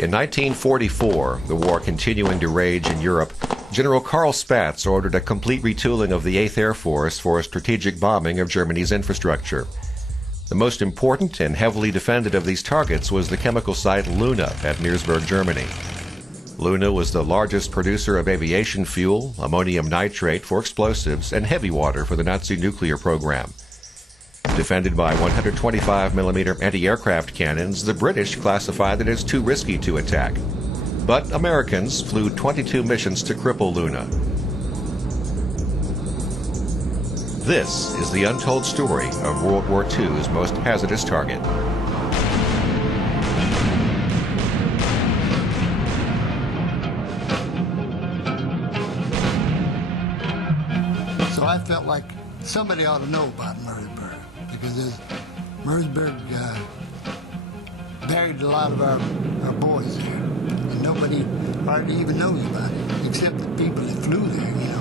In 1944, the war continuing to rage in Europe, General Karl Spaatz ordered a complete retooling of the 8th Air Force for strategic bombing of Germany's infrastructure. The most important and heavily defended of these targets was the chemical site Luna at Meresburg, Germany. Luna was the largest producer of aviation fuel, ammonium nitrate for explosives, and heavy water for the Nazi nuclear program. Defended by 125mm anti-aircraft cannons, the British classified it as too risky to attack. But Americans flew 22 missions to cripple Luna. This is the untold story of World War II's most hazardous target. So I felt like somebody ought to know about Meresburg, because Meresburg buried a lot of our boys here, and nobody hardly even knows about it, except the people that flew there, you know.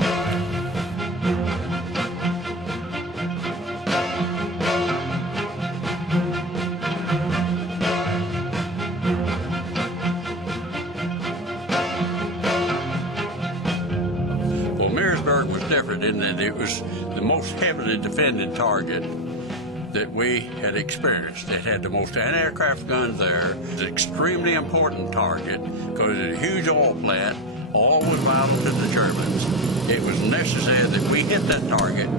In that it was the most heavily defended target that we had experienced. It had the most anti-aircraft guns there. It was an extremely important target because it was a huge oil plant. All was vital to the Germans. It was necessary that we hit that target,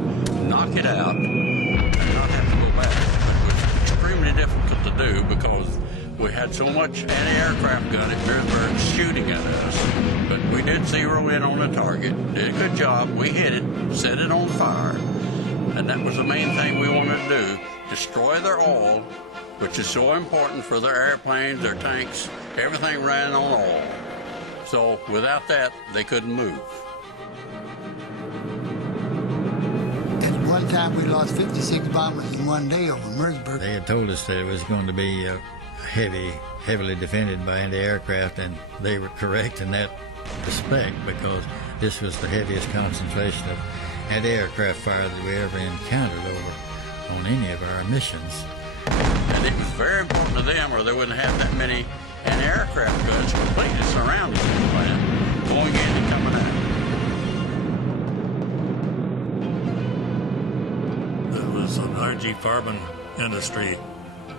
knock it out, and not have to go back. It was extremely difficult to do because we had so much anti-aircraft gun at Meresburg shooting at us. But we did zero in on the target, did a good job. We hit it, set it on fire, and that was the main thing we wanted to do, destroy their oil, which is so important for their airplanes, their tanks, everything ran on oil. So without that, they couldn't move. At one time, we lost 56 bombers in one day over Meresburg. They had told us that it was going to be heavily defended by anti-aircraft, and they were correct in that respect, because this was the heaviest concentration of anti-aircraft fire that we ever encountered over on any of our missions. And it was very important to them, or they wouldn't have that many anti-aircraft guns completely surrounding the plant, going in and coming out. It was an RG Farben industry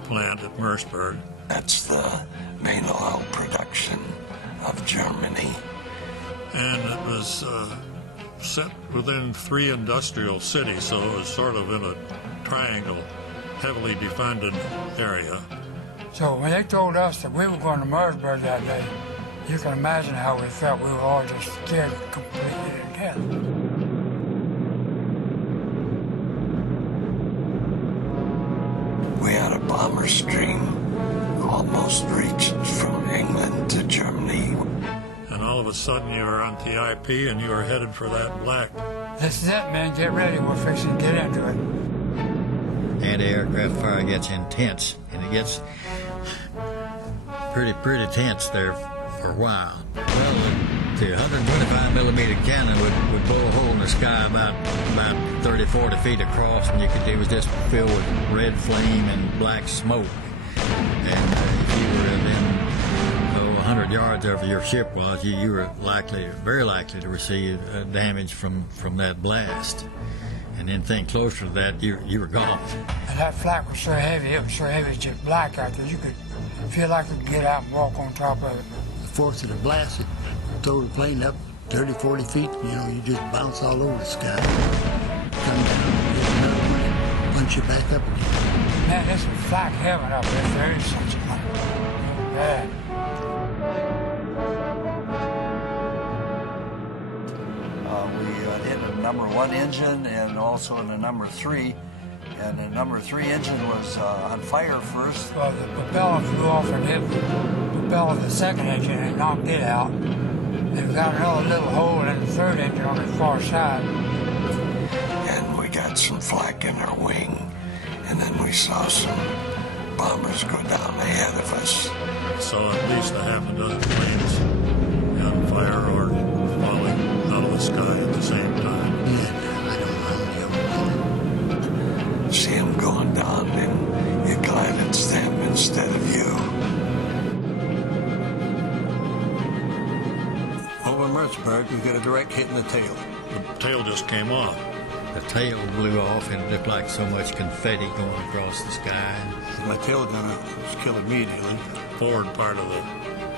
plant at Meresburg. That's the main oil production of Germany. And it was set within 3 industrial cities, so it was sort of in a triangle, heavily defended area. So when they told us that we were going to Meresburg that day, you can imagine how we felt. We were all just scared completely to death. We had a bomber stream almost reached from England to Germany. And all of a sudden you were on TIP and you were headed for that black. This is it, man. Get ready. We're fixing to get into it. Anti-aircraft fire gets intense, and it gets pretty tense there for a while. Well, the 125mm cannon would blow a hole in the sky about 30, 40 feet across, and it was just filled with red flame and black smoke. And if you were within 100 yards of your ship was, you were very likely to receive damage from that blast. And then think closer to that, you were gone. And that flak was so heavy, it was so heavy, it's just black out there. You could feel like you could get out and walk on top of it. The force of the blast, it throw the plane up 30, 40 feet, you just bounce all over the sky. Come down, get another one, and punch you back up again. Man, this is flak heaven up there. There is such a thing. Bad. We hit a number 1 engine and also in a number 3. And the number 3 engine was on fire first. Well, the propeller flew off and hit the propeller of the 2nd engine and knocked it out. And we got another little hole in the 3rd engine on the far side. And we got some flak in our wing. And then we saw some bombers go down ahead of us. So at least a half a dozen planes on fire or falling out of the sky at the same time. Yeah, I don't know how many. See them going down, and you're glad it's them instead of you. the tail. The tail just came off. The tail blew off and it looked like so much confetti going across the sky. My tail gun was killed immediately. Forward part of the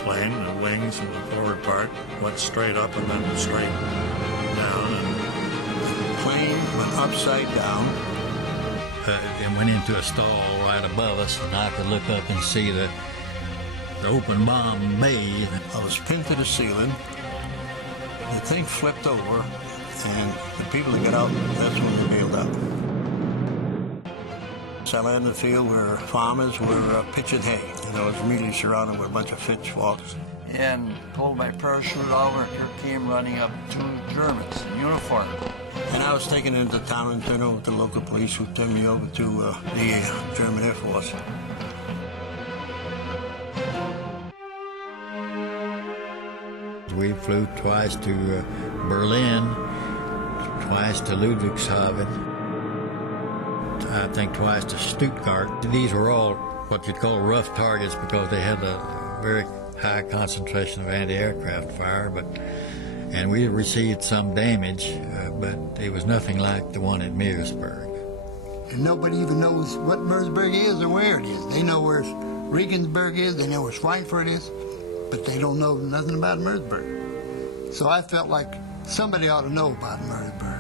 plane, the wings and the forward part went straight up and then straight down. And The plane went upside down. It went into a stall right above us, and I could look up and see the open bomb bay. I was pinned to the ceiling. The thing flipped over, and the people that got out, that's when they bailed out. So I landed in the field where farmers were pitching hay, and I was immediately surrounded with a bunch of pitchforks. And pulled my parachute over, here came running up two Germans in uniform. And I was taken into town and turned over to the local police, who turned me over to the German Air Force. We flew twice to Berlin, twice to Ludwigshafen, I think twice to Stuttgart. These were all what you'd call rough targets because they had a very high concentration of anti-aircraft fire, and we received some damage, but it was nothing like the one at Meresburg. And nobody even knows what Meresburg is or where it is. They know where Regensburg is, they know where Schweinfurt is, but they don't know nothing about Meresburg. So I felt like somebody ought to know about Meresburg.